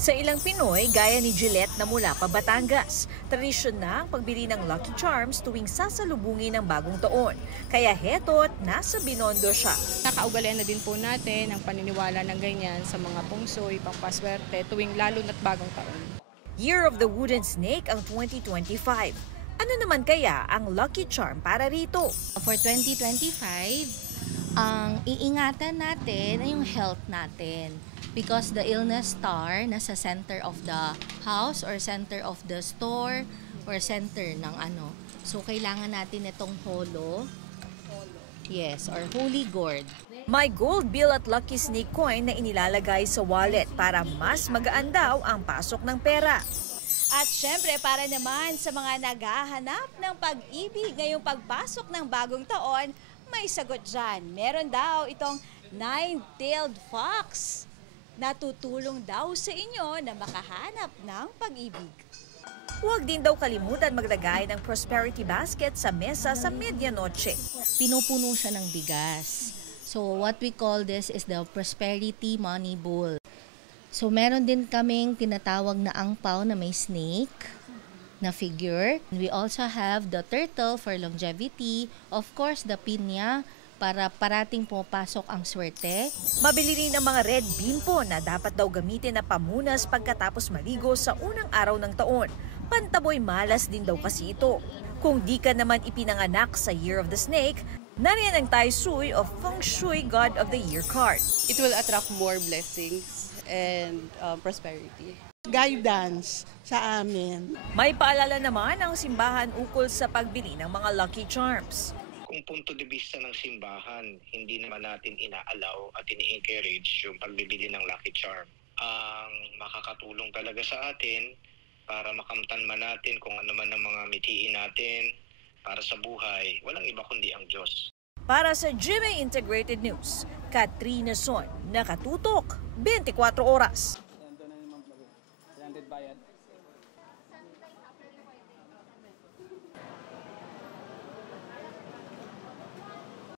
Sa ilang Pinoy, gaya ni Gillette na mula pa Batangas, tradisyon na ang pagbili ng Lucky Charms tuwing sasalubungin ng bagong taon. Kaya heto't nasa Binondo siya. Nakaugalian na din po natin ang paniniwala ng ganyan sa mga pungsoy, pampaswerte tuwing lalo na't bagong taon. Year of the Wooden Snake ang 2025. Ano naman kaya ang Lucky Charm para rito? For 2025, ang iingatan natin ay yung health natin. Because the illness star nasa center of the house or center of the store or center ng ano. So kailangan natin itong holo. Yes, or holy gourd. May gold bill at Lucky Snake coin na inilalagay sa wallet para mas magaan daw ang pasok ng pera. At syempre para naman sa mga naghahanap ng pag-ibig ngayong pagpasok ng bagong taon, may sagot dyan. Meron daw itong nine-tailed fox. Natutulong daw sa inyo na makahanap ng pag-ibig. Huwag din daw kalimutan maglagay ng prosperity basket sa mesa sa medianoche. Pinupuno siya ng bigas. So what we call this is the prosperity money bowl. So meron din kaming tinatawag na angpao na may snake na figure. We also have the turtle for longevity. Of course, the pinya para parating pumapasok ang swerte. Mabili rin ang mga red bimpo na dapat daw gamitin na pamunas pagkatapos maligo sa unang araw ng taon. Pantaboy malas din daw kasi ito. Kung di ka naman ipinanganak sa Year of the Snake, nariyan ang Tai Sui of Feng Shui God of the Year card. It will attract more blessings and prosperity. Guidance sa amin. May paalala naman ang simbahan ukol sa pagbili ng mga Lucky Charms. Kung punto de vista ng simbahan, hindi naman natin ina-allow at ini-encourage yung pagbibili ng Lucky Charm. Ang makakatulong talaga sa atin para makamtan man natin kung ano man ang mga mitiin natin para sa buhay, walang iba kundi ang Diyos. Para sa GMA Integrated News, Katrina Son, nakatutok, 24 oras.